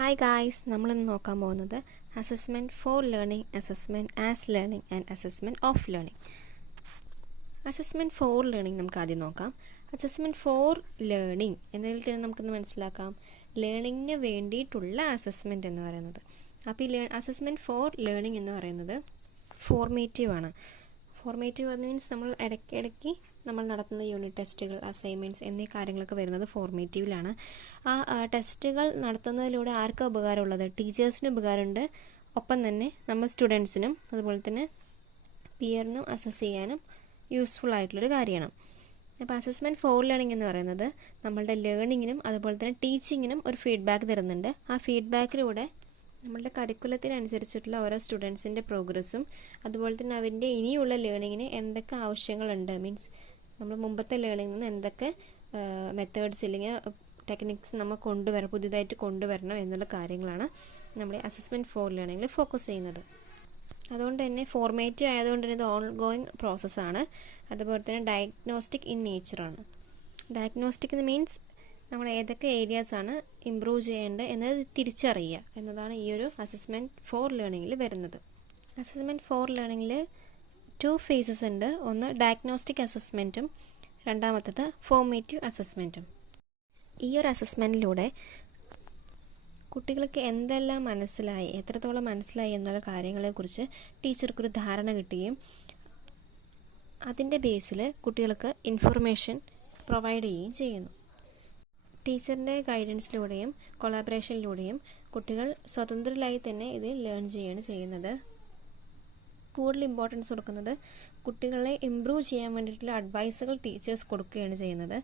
Hi guys, നമ്മളിന്ന് നോക്കാൻ പോകുന്നത് assessment for learning, assessment as learning and assessment of learning. Assessment for learning നമുക്ക് ആദ്യം നോക്കാം. അസസ്മെൻറ്റ് ഫോർ ലേണിംഗ് എന്നതിൽ തന്നെ നമുക്കൊന്ന് മനസ്സിലാക്കാം ലേണിങ്ങിന് വേണ്ടിയിട്ടുള്ള അസസ്മെൻറ്റ് എന്ന് പറയുന്നത്. അപ്പോൾ ഈ അസസ്മെൻറ്റ് ഫോർ ലേണിംഗ് എന്ന് പറയുന്നത് ഫോർമേറ്റീവ് ആണ്. ഫോർമേറ്റീവ് മീൻസ് നമ്മൾ ഇടയ്ക്കിടയ്ക്ക് നമ്മൾ നടത്തുന്ന യൂണിറ്റ് ടെസ്റ്റുകൾ, അസൈൻമെൻറ്റ്സ് എന്നീ കാര്യങ്ങളൊക്കെ വരുന്നത് ഫോർമേറ്റീവിലാണ്. ആ ടെസ്റ്റുകൾ നടത്തുന്നതിലൂടെ ആർക്കാണ് ഉപകാരമുള്ളത്? ടീച്ചേഴ്സിന് ഉപകാരമുണ്ട്, ഒപ്പം തന്നെ നമ്മൾ സ്റ്റുഡൻസിനും അതുപോലെ തന്നെ പിയറിനും അസസ് ചെയ്യാനും യൂസ്ഫുൾ ആയിട്ടുള്ളൊരു കാര്യമാണ്. അപ്പോൾ അസസ്മെൻറ്റ് ഫോർ ലേണിംഗ് എന്ന് പറയുന്നത് നമ്മളുടെ ലേണിങ്ങിനും അതുപോലെ തന്നെ ടീച്ചിങ്ങിനും ഒരു ഫീഡ്ബാക്ക് തരുന്നുണ്ട്. ആ ഫീഡ്ബാക്കിലൂടെ നമ്മളുടെ കരിക്കുലത്തിനനുസരിച്ചിട്ടുള്ള ഓരോ സ്റ്റുഡൻസിൻ്റെ പ്രോഗ്രസ്സും അതുപോലെ തന്നെ അവൻ്റെ ഇനിയുള്ള ലേണിങ്ങിന് എന്തൊക്കെ ആവശ്യങ്ങളുണ്ട്, മീൻസ് നമ്മൾ മുമ്പത്തെ ലേണിങ്ങിൽ നിന്ന് എന്തൊക്കെ മെത്തേഡ്സ് അല്ലെങ്കിൽ ടെക്നിക്സ് നമ്മൾ പുതിയതായിട്ട് കൊണ്ടുവരണം എന്നുള്ള കാര്യങ്ങളാണ് നമ്മൾ അസസ്മെൻറ്റ് ഫോർ ലേണിങ്ങിൽ ഫോക്കസ് ചെയ്യുന്നത്. അതുകൊണ്ട് തന്നെ ഫോർമേറ്റീവ് ആയതുകൊണ്ട് തന്നെ ഇത് ഓൺ ഗോയിങ് പ്രോസസ്സാണ്. അതുപോലെ തന്നെ ഡയഗ്നോസ്റ്റിക് ഇൻ നേച്ചറാണ്. ഡയഗ്നോസ്റ്റിക് മീൻസ് നമ്മൾ ഏതൊക്കെ ഏരിയാസാണ് ഇമ്പ്രൂവ് ചെയ്യേണ്ടത് എന്നത് തിരിച്ചറിയുക എന്നതാണ് ഈ ഒരു അസസ്മെൻറ്റ് ഫോർ ലേണിങ്ങിൽ വരുന്നത്. അസസ്മെൻറ്റ് ഫോർ ലേണിങ്ങിൽ 2 ഫേസസ് ഉണ്ട്. ഒന്ന് ഡയഗ്നോസ്റ്റിക് അസസ്മെൻറ്റും രണ്ടാമത്തത് ഫോർമേറ്റീവ് അസസ്മെൻറ്റും. ഈ ഒരു അസസ്മെൻറ്റിലൂടെ കുട്ടികൾക്ക് എന്തെല്ലാം മനസ്സിലായി, എത്രത്തോളം മനസ്സിലായി എന്നുള്ള കാര്യങ്ങളെക്കുറിച്ച് ടീച്ചർക്കൊരു ധാരണ കിട്ടുകയും അതിൻ്റെ ബേസിൽ കുട്ടികൾക്ക് ഇൻഫർമേഷൻ പ്രൊവൈഡ് ചെയ്യുകയും ചെയ്യുന്നു. ടീച്ചറിൻ്റെ ഗൈഡൻസിലൂടെയും കൊളാബറേഷനിലൂടെയും കുട്ടികൾ സ്വതന്ത്രരായി തന്നെ ഇത് ലേൺ ചെയ്യുകയാണ് ചെയ്യുന്നത്. കൂടുതൽ ഇമ്പോർട്ടൻസ് കൊടുക്കുന്നത് കുട്ടികളെ ഇമ്പ്രൂവ് ചെയ്യാൻ വേണ്ടിയിട്ടുള്ള അഡ്വൈസുകൾ ടീച്ചേഴ്സ് കൊടുക്കുകയാണ് ചെയ്യുന്നത്.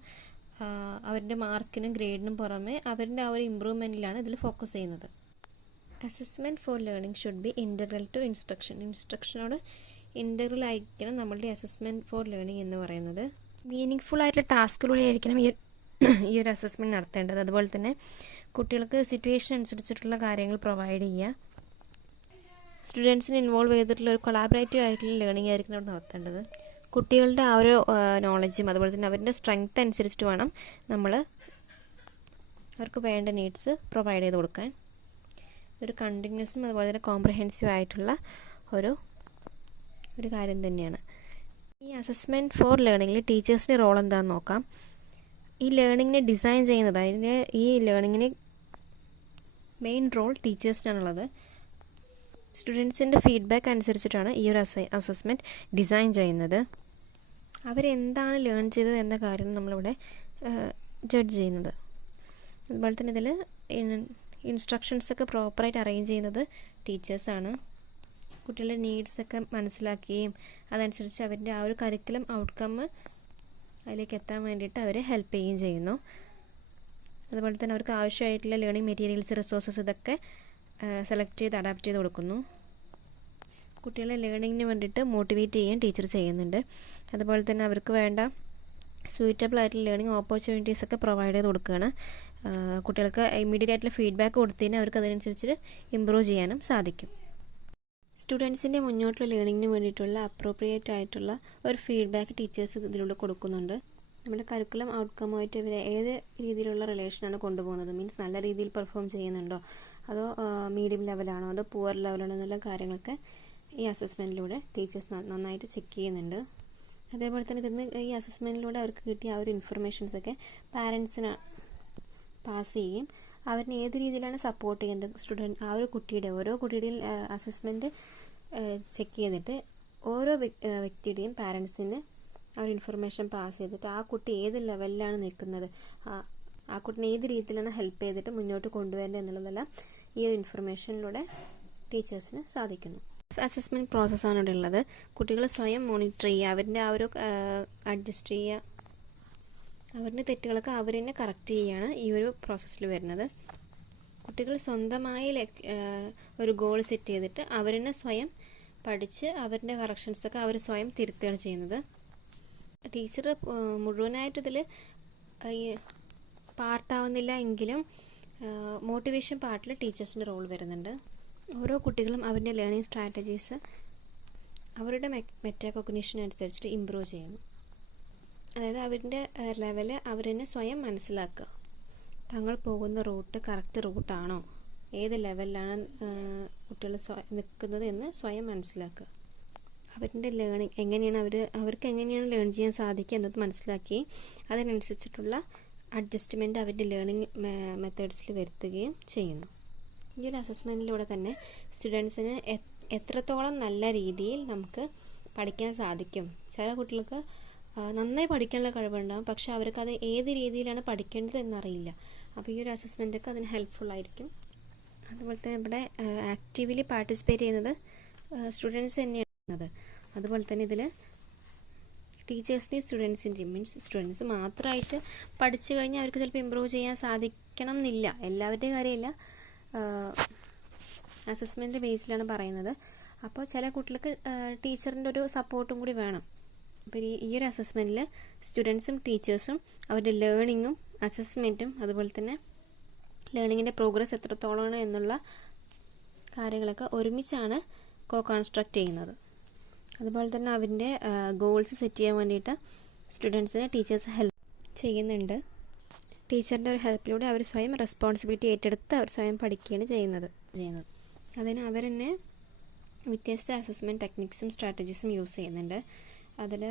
അവരുടെ മാർക്കിനും ഗ്രേഡിനും പുറമെ അവരുടെ ആ ഒരു ഇമ്പ്രൂവ്മെൻറ്റിലാണ് ഇതിൽ ഫോക്കസ് ചെയ്യുന്നത്. Assessment for learning should be integral to instruction. ഇൻസ്ട്രക്ഷനോട് ഇൻ്റഗ്രൽ ആയിരിക്കണം നമ്മളുടെ അസസ്മെൻറ്റ് ഫോർ ലേണിംഗ് എന്ന് പറയുന്നത്. മീനിങ് ഫുൾ ആയിട്ടുള്ള ടാസ്കിലൂടെ ആയിരിക്കണം ഈ ഒരു അസസ്മെൻറ്റ് നടത്തേണ്ടത്. അതുപോലെ തന്നെ കുട്ടികൾക്ക് സിറ്റുവേഷൻ അനുസരിച്ചിട്ടുള്ള കാര്യങ്ങൾ പ്രൊവൈഡ് ചെയ്യുക. സ്റ്റുഡൻസിനെ ഇൻവോൾവ് ചെയ്തിട്ടുള്ള ഒരു കൊളാബറേറ്റീവ് ആയിട്ടുള്ള ലേണിംഗ് ആയിരിക്കും അവിടെ നടത്തേണ്ടത്. കുട്ടികളുടെ ആ ഒരു നോളജും അതുപോലെ തന്നെ അവരുടെ സ്ട്രെങ്ത് അനുസരിച്ചിട്ട് വേണം നമ്മൾ അവർക്ക് വേണ്ട നീഡ്സ് പ്രൊവൈഡ് ചെയ്ത് കൊടുക്കാൻ. ഒരു കണ്ടിന്യൂസും അതുപോലെ തന്നെ കോംപ്രഹെൻസീവ് ആയിട്ടുള്ള ഒരു കാര്യം തന്നെയാണ്. ഈ അസസ്മെൻറ്റ് ഫോർ ലേണിങ്ങിൽ ടീച്ചേഴ്സിൻ്റെ റോൾ എന്താണെന്ന് നോക്കാം. ഈ ലേണിങ്ങിനെ ഡിസൈൻ ചെയ്യുന്നത്, ഈ ലേണിങ്ങിന് മെയിൻ റോൾ ടീച്ചേഴ്സിനാണുള്ളത്. സ്റ്റുഡൻസിൻ്റെ ഫീഡ്ബാക്ക് അനുസരിച്ചിട്ടാണ് ഈ ഒരു അസസ്മെൻറ്റ് ഡിസൈൻ ചെയ്യുന്നത്. അവരെന്താണ് ലേൺ ചെയ്തത് എന്ന കാര്യം നമ്മളിവിടെ ജഡ്ജ് ചെയ്യുന്നത്. അതുപോലെ തന്നെ ഇതിൽ ഇൻസ്ട്രക്ഷൻസൊക്കെ പ്രോപ്പറായിട്ട് അറേഞ്ച് ചെയ്യുന്നത് ടീച്ചേഴ്സാണ്. കുട്ടികളുടെ നീഡ്സൊക്കെ മനസ്സിലാക്കുകയും അതനുസരിച്ച് അവരുടെ ആ ഒരു കരിക്കുലം ഔട്ട്കം അതിലേക്ക് എത്താൻ വേണ്ടിയിട്ട് അവരെ ഹെൽപ്പ് ചെയ്യുകയും ചെയ്യുന്നു. അതുപോലെ തന്നെ അവർക്ക് ആവശ്യമായിട്ടുള്ള ലേണിംഗ് മെറ്റീരിയൽസ്, റിസോഴ്സസ് ഇതൊക്കെ സെലക്ട് ചെയ്ത് അഡാപ്റ്റ് ചെയ്ത് കൊടുക്കുന്നു. കുട്ടികളെ ലേണിങ്ങിന് വേണ്ടിയിട്ട് മോട്ടിവേറ്റ് ചെയ്യുകയും ടീച്ചർ ചെയ്യുന്നുണ്ട്. അതുപോലെ തന്നെ അവർക്ക് വേണ്ട സൂറ്റബിൾ ആയിട്ടുള്ള ലേണിംഗ് ഓപ്പർച്യൂണിറ്റീസൊക്കെ പ്രൊവൈഡ് ചെയ്ത് കൊടുക്കുകയാണ്. കുട്ടികൾക്ക് ഇമ്മീഡിയറ്റ് ആയിട്ടുള്ള ഫീഡ്ബാക്ക് കൊടുത്തതിന് അവർക്ക് അതിനനുസരിച്ച് ഇമ്പ്രൂവ് ചെയ്യാനും സാധിക്കും. സ്റ്റുഡൻസിൻ്റെ മുന്നോട്ടുള്ള ലേണിങ്ങിന് വേണ്ടിയിട്ടുള്ള അപ്രോപ്രിയേറ്റ് ആയിട്ടുള്ള ഒരു ഫീഡ്ബാക്ക് ടീച്ചേഴ്സ് ഇതിലൂടെ കൊടുക്കുന്നുണ്ട്. നമ്മുടെ കരിക്കുലം ഔട്ട്കമായിട്ട് ഇവരെ ഏത് രീതിയിലുള്ള റിലേഷനാണ് കൊണ്ടുപോകുന്നത്, മീൻസ് നല്ല രീതിയിൽ പെർഫോം ചെയ്യുന്നുണ്ടോ അതോ മീഡിയം ലെവലാണോ അതോ പുവർ ലെവലാണോ എന്നുള്ള കാര്യങ്ങളൊക്കെ ഈ അസസ്മെൻറ്റിലൂടെ ടീച്ചേഴ്സ് നന്നായിട്ട് ചെക്ക് ചെയ്യുന്നുണ്ട്. അതേപോലെ തന്നെ ഈ അസസ്മെൻറ്റിലൂടെ അവർക്ക് കിട്ടിയ ആ ഒരു ഇൻഫർമേഷൻസൊക്കെ പാരൻസിന് പാസ് ചെയ്യുകയും അവരിനെ ഏത് രീതിയിലാണ് സപ്പോർട്ട് ചെയ്യേണ്ടത് ആ ഒരു ഓരോ കുട്ടിയുടെയും അസസ്മെൻറ്റ് ചെക്ക് ചെയ്തിട്ട് ഓരോ വ്യക്തിയുടെയും പാരൻസിന് ആ ഒരു ഇൻഫർമേഷൻ പാസ് ചെയ്തിട്ട് ആ കുട്ടി ഏത് ലെവലിലാണ് നിൽക്കുന്നത്, ആ കുട്ടിനെ ഏത് രീതിയിലാണ് ഹെൽപ്പ് ചെയ്തിട്ട് മുന്നോട്ട് കൊണ്ടുവരേണ്ടത് എന്നുള്ളതെല്ലാം ഈ ഒരു ഇൻഫർമേഷനിലൂടെ ടീച്ചേഴ്സിന് സാധിക്കുന്നു. അസസ്മെൻറ്റ് പ്രോസസ്സാണ് ഇവിടെ ഉള്ളത്. കുട്ടികൾ സ്വയം മോണിറ്റർ ചെയ്യുക, അവരുടെ ആ ഒരു അഡ്ജസ്റ്റ് ചെയ്യുക, അവരുടെ തെറ്റുകളൊക്കെ അവർ തന്നെ കറക്റ്റ് ചെയ്യുകയാണ് ഈ ഒരു പ്രോസസ്സിൽ വരുന്നത്. കുട്ടികൾ സ്വന്തമായി ഒരു ഗോൾ സെറ്റ് ചെയ്തിട്ട് അവർ തന്നെ സ്വയം പഠിച്ച് അവരുടെ കറക്ഷൻസൊക്കെ അവർ സ്വയം തിരുത്തുകയാണ് ചെയ്യുന്നത്. ടീച്ചർ മുഴുവനായിട്ട് ഇതിൽ പാർട്ടാവുന്നില്ല എങ്കിലും മോട്ടിവേഷൻ പാർട്ടിൽ ടീച്ചേഴ്സിൻ്റെ റോൾ വരുന്നുണ്ട്. ഓരോ കുട്ടികളും അവരുടെ ലേണിംഗ് സ്ട്രാറ്റജീസ് അവരുടെ മെറ്റാകോഗ്നിഷൻ അനുസരിച്ചിട്ട് ഇമ്പ്രൂവ് ചെയ്യുന്നു. അതായത് അവരുടെ ലെവല് അവർ തന്നെ സ്വയം മനസ്സിലാക്കുക. തങ്ങൾ പോകുന്ന റൂട്ട് കറക്റ്റ് റൂട്ടാണോ, ഏത് ലെവലിലാണ് കുട്ടികൾ നിൽക്കുന്നത് എന്ന് സ്വയം മനസ്സിലാക്കുക. അവരുടെ ലേണിംഗ് എങ്ങനെയാണ് അവർക്ക് എങ്ങനെയാണ് ലേൺ ചെയ്യാൻ സാധിക്കുക എന്നത് മനസ്സിലാക്കി അതിനനുസരിച്ചിട്ടുള്ള അഡ്ജസ്റ്റ്മെൻറ്റ് അവരുടെ ലേണിംഗ് മെത്തേഡ്സിൽ വരുത്തുകയും ചെയ്യുന്നു. ഈ ഒരു അസസ്മെൻറ്റിലൂടെ തന്നെ സ്റ്റുഡൻസിന് എത്രത്തോളം നല്ല രീതിയിൽ നമുക്ക് പഠിക്കാൻ സാധിക്കും. ചില കുട്ടികൾക്ക് നന്നായി പഠിക്കാനുള്ള കഴിവുണ്ടാകും, പക്ഷെ അവർക്കത് ഏത് രീതിയിലാണ് പഠിക്കേണ്ടത് എന്നറിയില്ല. അപ്പോൾ ഈ ഒരു അസസ്മെൻറ്റൊക്കെ അതിന് ഹെൽപ്ഫുള്ളായിരിക്കും. അതുപോലെ തന്നെ ഇവിടെ ആക്റ്റീവ്ലി പാർട്ടിസിപ്പേറ്റ് ചെയ്യുന്നത് സ്റ്റുഡൻസ് തന്നെയാണ് ചെയ്യുന്നത്. അതുപോലെ തന്നെ ഇതിൽ ടീച്ചേഴ്സിൻ്റെയും സ്റ്റുഡൻസിൻ്റെയും സ്റ്റുഡൻസ് മാത്രമായിട്ട് പഠിച്ചു കഴിഞ്ഞാൽ അവർക്ക് ചിലപ്പോൾ ഇമ്പ്രൂവ് ചെയ്യാൻ സാധിക്കണം എന്നില്ല. എല്ലാവരുടെയും കാര്യമില്ല, അസസ്മെൻറ്റ് ബേസിലാണ് പറയുന്നത്. അപ്പോൾ ചില കുട്ടികൾക്ക് ടീച്ചറിൻ്റെ ഒരു സപ്പോർട്ടും കൂടി വേണം. അപ്പോൾ ഈ ഒരു അസസ്മെൻറ്റിൽ സ്റ്റുഡൻസും ടീച്ചേഴ്സും അവരുടെ ലേണിങ്ങും അസസ്മെൻറ്റും അതുപോലെ തന്നെ ലേണിങ്ങിൻ്റെ പ്രോഗ്രസ് എത്രത്തോളമാണ് എന്നുള്ള കാര്യങ്ങളൊക്കെ ഒരുമിച്ചാണ് കൺസ്ട്രക്റ്റ് ചെയ്യുന്നത്. അതുപോലെ തന്നെ അവരുടെ ഗോൾസ് സെറ്റ് ചെയ്യാൻ വേണ്ടിയിട്ട് സ്റ്റുഡൻസിനെ ടീച്ചേഴ്സ് ഹെൽപ്പ് ചെയ്യുന്നുണ്ട്. ടീച്ചറിൻ്റെ ഒരു ഹെൽപ്പിലൂടെ അവർ സ്വയം റെസ്പോൺസിബിലിറ്റി ഏറ്റെടുത്ത് അവർ സ്വയം പഠിക്കുകയാണ് ചെയ്യുന്നത്. അതിന് അവർ തന്നെ വ്യത്യസ്ത അസസ്മെൻറ്റ് ടെക്നിക്സും സ്ട്രാറ്റജീസും യൂസ് ചെയ്യുന്നുണ്ട്. അതിൽ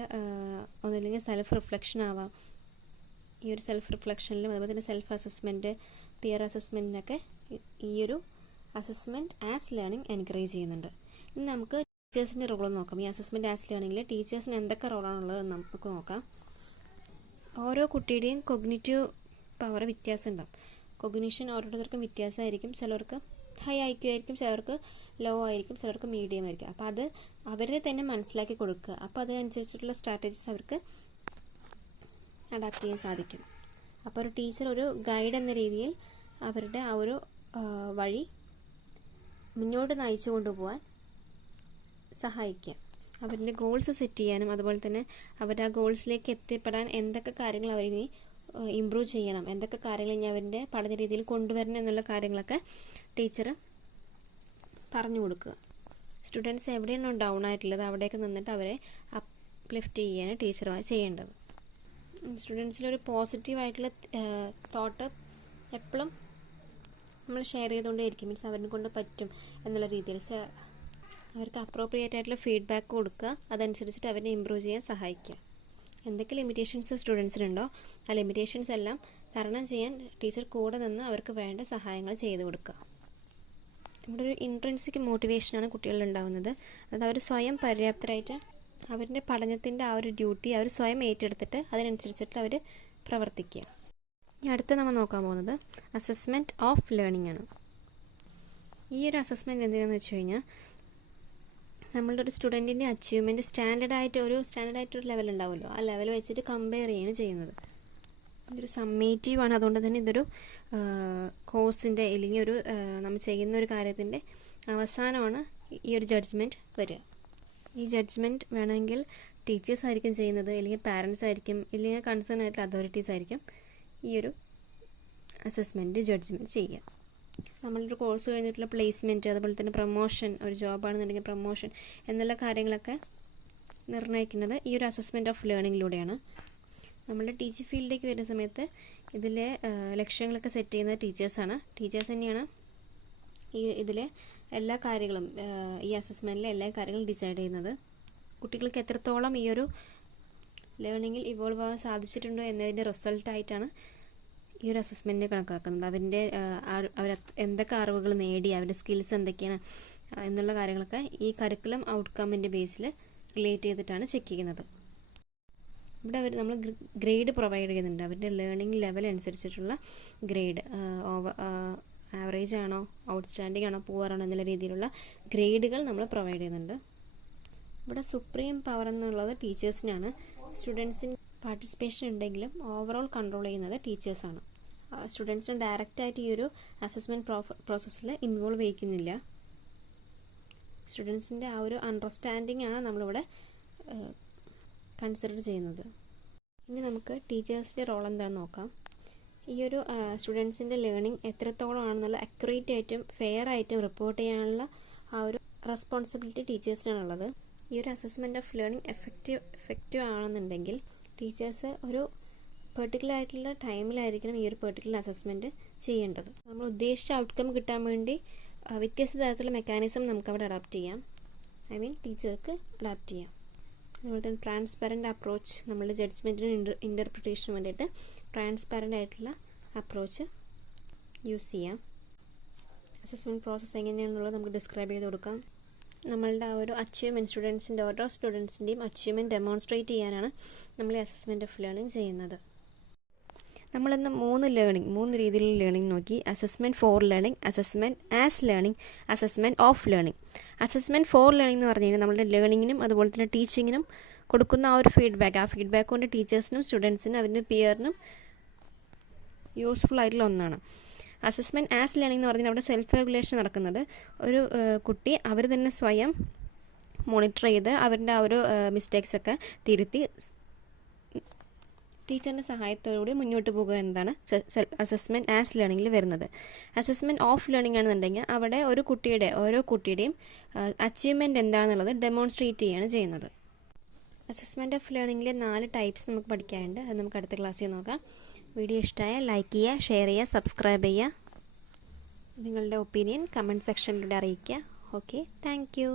ഒന്നില്ലെങ്കിൽ സെൽഫ് റിഫ്ലക്ഷൻ ആവാം. ഈ ഒരു സെൽഫ് റിഫ്ലക്ഷനിലും അതുപോലെ തന്നെ സെൽഫ് അസസ്മെൻറ്റ്, പിയർ അസസ്മെൻറ്റിനൊക്കെ ഈ ഒരു അസസ്മെൻറ്റ് ആസ് ലേണിംഗ് എൻകറേജ് ചെയ്യുന്നുണ്ട്. ഇനി നമുക്ക് ടീച്ചേഴ്സിൻ്റെ റോൾ നോക്കാം. ഈ അസസ്മെൻറ്റ് ആസ് ലേണിങ്ങിൽ ടീച്ചേഴ്സിന് എന്തൊക്കെ റോളാണുള്ളത് നമുക്ക് നോക്കാം. ഓരോ കുട്ടിയുടെയും കൊഗ്നിറ്റീവ് പവർ വ്യത്യാസം ഉണ്ടാകും. കൊഗ്നിഷൻ ഓരോരുത്തർക്കും വ്യത്യാസമായിരിക്കും. ചിലർക്ക് ഹൈ IQ ആയിരിക്കും, ചിലർക്ക് ലോ ആയിരിക്കും, ചിലർക്ക് മീഡിയം ആയിരിക്കും. അപ്പോൾ അത് അവരെ തന്നെ മനസ്സിലാക്കി കൊടുക്കുക. അപ്പോൾ അതിനനുസരിച്ചിട്ടുള്ള സ്ട്രാറ്റജീസ് അവർക്ക് അഡാപ്റ്റ് ചെയ്യാൻ സാധിക്കും. അപ്പോൾ ഒരു ടീച്ചർ ഒരു ഗൈഡ് എന്ന രീതിയിൽ അവരുടെ ആ ഒരു വഴി മുന്നോട്ട് നയിച്ചു കൊണ്ടുപോകാൻ സഹായിക്കുക. അവരുടെ ഗോൾസ് സെറ്റ് ചെയ്യാനും അതുപോലെ തന്നെ അവരുടെ ആ ഗോൾസിലേക്ക് എത്തിപ്പെടാൻ എന്തൊക്കെ കാര്യങ്ങൾ അവരിനി ഇമ്പ്രൂവ് ചെയ്യണം, എന്തൊക്കെ കാര്യങ്ങൾ ഇനി അവരുടെ പഠന രീതിയിൽ കൊണ്ടുവരണം എന്നുള്ള കാര്യങ്ങളൊക്കെ ടീച്ചർ പറഞ്ഞു കൊടുക്കുക. സ്റ്റുഡൻസ് എവിടെയാണോ ഡൗൺ ആയിട്ടുള്ളത് അവിടേക്ക് നിന്നിട്ട് അവരെ അപ്ലിഫ്റ്റ് ചെയ്യാണ് ടീച്ചർ ചെയ്യേണ്ടത്. സ്റ്റുഡൻസിലൊരു പോസിറ്റീവായിട്ടുള്ള തോട്ട് എപ്പോഴും നമ്മൾ ഷെയർ ചെയ്തുകൊണ്ടേയിരിക്കും. മീൻസ് അവരെ കൊണ്ട് പറ്റും എന്നുള്ള രീതിയിൽ അവർക്ക് അപ്രോപ്രിയേറ്റ് ആയിട്ടുള്ള ഫീഡ്ബാക്ക് കൊടുക്കുക. അതനുസരിച്ചിട്ട് അവരെ ഇമ്പ്രൂവ് ചെയ്യാൻ സഹായിക്കുക. എന്തൊക്കെ ലിമിറ്റേഷൻസ് സ്റ്റുഡൻസിനുണ്ടോ ആ ലിമിറ്റേഷൻസ് എല്ലാം തരണം ചെയ്യാൻ ടീച്ചർ കൂടെ നിന്ന് അവർക്ക് വേണ്ട സഹായങ്ങൾ ചെയ്തു കൊടുക്കുക. ഇവിടെ ഒരു ഇൻട്രിൻസിക് മോട്ടിവേഷനാണ് കുട്ടികളിൽ ഉണ്ടാകുന്നത്. അത് അവർ സ്വയം പര്യാപ്തരായിട്ട് അവരുടെ പഠനത്തിൻ്റെ ആ ഒരു ഡ്യൂട്ടി അവർ സ്വയം ഏറ്റെടുത്തിട്ട് അതിനനുസരിച്ചിട്ട് അവർ പ്രവർത്തിക്കുക. ഇനി അടുത്ത് നമ്മൾ നോക്കാൻ പോകുന്നത് അസസ്മെൻറ്റ് ഓഫ് ലേണിംഗ് ആണ്. ഈ ഒരു അസസ്മെൻറ്റ് എന്തിനാണെന്ന് വെച്ച് കഴിഞ്ഞാൽ നമ്മളുടെ ഒരു സ്റ്റുഡൻറ്റിൻ്റെ അച്ചീവ്മെൻറ്റ് സ്റ്റാൻഡേർഡായിട്ടൊരു ലെവൽ ഉണ്ടാവുമല്ലോ, ആ ലെവൽ വെച്ചിട്ട് കമ്പയർ ചെയ്യാണ് ചെയ്യുന്നത്. ഇതൊരു സമ്മേറ്റീവ് ആണ്. അതുകൊണ്ട് തന്നെ ഇതൊരു കോഴ്സിൻ്റെ അല്ലെങ്കിൽ ഒരു നമ്മൾ ചെയ്യുന്ന ഒരു കാര്യത്തിൻ്റെ അവസാനമാണ് ഈ ഒരു ജഡ്ജ്മെൻറ്റ് വരിക. ഈ ജഡ്ജ്മെൻറ്റ് വേണമെങ്കിൽ ടീച്ചേഴ്സ് ആയിരിക്കും ചെയ്യുന്നത്, അല്ലെങ്കിൽ പാരൻസ് ആയിരിക്കും, ഇല്ലെങ്കിൽ കൺസേൺ ആയിട്ടുള്ള അതോറിറ്റീസ് ആയിരിക്കും ഈ ഒരു അസസ്മെൻറ്റ് ജഡ്ജ്മെൻറ്റ് ചെയ്യുക. നമ്മളൊരു കോഴ്സ് കഴിഞ്ഞിട്ടുള്ള പ്ലേസ്മെൻറ്റ്, അതുപോലെ തന്നെ പ്രൊമോഷൻ, ഒരു ജോബാണെന്നുണ്ടെങ്കിൽ പ്രൊമോഷൻ എന്നുള്ള കാര്യങ്ങളൊക്കെ നിർണ്ണയിക്കുന്നത് ഈ ഒരു അസസ്മെൻറ്റ് ഓഫ് ലേണിങ്ങിലൂടെയാണ്. നമ്മളുടെ ടീച്ചിങ് ഫീൽഡിലേക്ക് വരുന്ന സമയത്ത് ഇതിലെ ലക്ഷ്യങ്ങളൊക്കെ സെറ്റ് ചെയ്യുന്നത് ടീച്ചേഴ്സാണ്. ടീച്ചേഴ്സ് തന്നെയാണ് ഇതിലെ എല്ലാ കാര്യങ്ങളും ഈ അസസ്മെൻറ്റിലെ എല്ലാ കാര്യങ്ങളും ഡിസൈഡ് ചെയ്യുന്നത്. കുട്ടികൾക്ക് എത്രത്തോളം ഈ ഒരു ലേണിങ്ങിൽ ഇവോൾവ് ആവാൻ സാധിച്ചിട്ടുണ്ടോ എന്നതിൻ്റെ റിസൾട്ടായിട്ടാണ് ഈ ഒരു അസസ്മെൻറ്റിനെ കണക്കാക്കുന്നത്. അവർ എന്തൊക്കെ അറിവുകൾ നേടി, അവരുടെ സ്കിൽസ് എന്തൊക്കെയാണ് എന്നുള്ള കാര്യങ്ങളൊക്കെ ഈ കരിക്കുലം ഔട്ട്കമ്മിൻ്റെ ബേസിൽ റിലേറ്റ് ചെയ്തിട്ടാണ് ചെക്ക് ചെയ്യുന്നത്. ഇവിടെ നമ്മൾ ഗ്രേഡ് പ്രൊവൈഡ് ചെയ്യുന്നുണ്ട്. അവരുടെ ലേണിംഗ് ലെവൽ അനുസരിച്ചിട്ടുള്ള ഗ്രേഡ്, ആവറേജ് ആണോ, ഔട്ട്സ്റ്റാൻഡിംഗ് ആണോ, പുവർ ആണോ എന്നുള്ള രീതിയിലുള്ള ഗ്രേഡുകൾ നമ്മൾ പ്രൊവൈഡ് ചെയ്യുന്നുണ്ട്. ഇവിടെ സുപ്രീം പവർ എന്നുള്ളത് ടീച്ചേഴ്സിനാണ്. സ്റ്റുഡൻസിന് പാർട്ടിസിപ്പേഷൻ ഉണ്ടെങ്കിലും ഓവറോൾ കൺട്രോൾ ചെയ്യുന്നത് ടീച്ചേഴ്സാണ്. സ്റ്റുഡൻസിന് ഡയറക്റ്റായിട്ട് ഈ ഒരു അസസ്മെൻറ്റ് പ്രോസസ്സിൽ ഇൻവോൾവ് ചെയ്യിക്കുന്നില്ല. സ്റ്റുഡൻസിൻ്റെ ആ ഒരു അണ്ടർസ്റ്റാൻഡിംഗ് ആണ് നമ്മളിവിടെ കൺസിഡർ ചെയ്യുന്നത്. ഇനി നമുക്ക് ടീച്ചേഴ്സിൻ്റെ റോൾ എന്താണെന്ന് നോക്കാം. ഈ ഒരു സ്റ്റുഡൻസിൻ്റെ ലേണിംഗ് എത്രത്തോളം ആണെന്നുള്ള അക്യുറേറ്റ് ആയിട്ടും ഫെയർ ആയിട്ടും റിപ്പോർട്ട് ചെയ്യാനുള്ള ആ ഒരു റെസ്പോൺസിബിലിറ്റി ടീച്ചേഴ്സിനാണുള്ളത്. ഈ ഒരു അസസ്മെൻറ്റ് ഓഫ് ലേണിംഗ് എഫക്റ്റീവ് ആണെന്നുണ്ടെങ്കിൽ ടീച്ചേഴ്സ് ഒരു പെർട്ടിക്കുലർ ആയിട്ടുള്ള ടൈമിലായിരിക്കണം ഈ ഒരു പെർട്ടിക്കുലർ അസസ്മെൻറ്റ് ചെയ്യേണ്ടത്. നമ്മൾ ഉദ്ദേശിച്ച ഔട്ട്കം കിട്ടാൻ വേണ്ടി വ്യത്യസ്ത തരത്തിലുള്ള മെക്കാനിസം നമുക്കവിടെ അഡാപ്റ്റ് ചെയ്യാം. ടീച്ചർക്ക് അഡാപ്റ്റ് ചെയ്യാം. അതുപോലെ തന്നെ ട്രാൻസ്പെറൻറ്റ് അപ്രോച്ച്, നമ്മളുടെ ജഡ്ജ്മെൻറ്റിനും ഇൻ്റർപ്രിട്ടേഷനും വേണ്ടിയിട്ട് ട്രാൻസ്പെറൻ്റ് ആയിട്ടുള്ള അപ്രോച്ച് യൂസ് ചെയ്യാം. അസസ്മെൻറ്റ് പ്രോസസ്സ് എങ്ങനെയാണെന്നുള്ളത് നമുക്ക് ഡിസ്ക്രൈബ് ചെയ്ത് കൊടുക്കാം. നമ്മളുടെ ആ ഒരു അച്ചീവ്മെൻറ്റ് ഓരോ സ്റ്റുഡൻസിൻ്റെയും അച്ചീവ്മെൻറ്റ് ഡെമോൺസ്ട്രേറ്റ് ചെയ്യാനാണ് നമ്മൾ ഈ അസസ്മെൻറ്റ് ഓഫ് ലേണിംഗ് ചെയ്യുന്നത്. നമ്മളിന്ന് 3 രീതിയിലുള്ള ലേണിംഗ് നോക്കി. Assessment for learning, assessment as learning, assessment of learning. Assessment for learning എന്ന് പറഞ്ഞു കഴിഞ്ഞാൽ നമ്മളുടെ ലേണിങ്ങിനും അതുപോലെ തന്നെ ടീച്ചിങ്ങിനും കൊടുക്കുന്ന ആ ഒരു ഫീഡ്ബാക്ക്, ആ ഫീഡ്ബാക്ക് കൊണ്ട് ടീച്ചേഴ്സിനും സ്റ്റുഡൻസിനും അവരുടെ പിയറിനും യൂസ്ഫുൾ ആയിട്ടുള്ള ഒന്നാണ്. അസസ്മെൻറ്റ് ആസ് ലേണിംഗ് എന്ന് പറഞ്ഞാൽ അവിടെ സെൽഫ് റെഗുലേഷൻ നടക്കുന്നത്. ഒരു കുട്ടി അവർ തന്നെ സ്വയം മോണിറ്റർ ചെയ്ത് അവരുടെ ആ ഒരു മിസ്റ്റേക്സൊക്കെ തിരുത്തി ടീച്ചറിൻ്റെ സഹായത്തോടുകൂടി മുന്നോട്ട് പോകുക എന്നതാണ് അസസ്മെൻറ്റ് ആസ് ലേണിങ്ങിൽ വരുന്നത്. അസസ്മെൻറ്റ് ഓഫ് ലേണിംഗ് ആണെന്നുണ്ടെങ്കിൽ അവിടെ ഓരോ കുട്ടിയുടെയും അച്ചീവ്മെൻറ്റ് എന്താണെന്നുള്ളത് ഡെമോൺസ്ട്രേറ്റ് ചെയ്യുകയാണ് ചെയ്യുന്നത്. അസസ്മെൻറ്റ് ഓഫ് ലേണിങ്ങിലെ 4 ടൈപ്സ് നമുക്ക് പഠിക്കാനുണ്ട്. അത് നമുക്ക് അടുത്ത ക്ലാസ്സിൽ നോക്കാം. വീഡിയോ ഇഷ്ടമായാൽ ലൈക്ക് ചെയ്യുക, ഷെയർ ചെയ്യുക, സബ്സ്ക്രൈബ് ചെയ്യുക. നിങ്ങളുടെ ഒപ്പീനിയൻ കമൻറ്റ് സെക്ഷനിലൂടെ അറിയിക്കുക. Okay, thank you.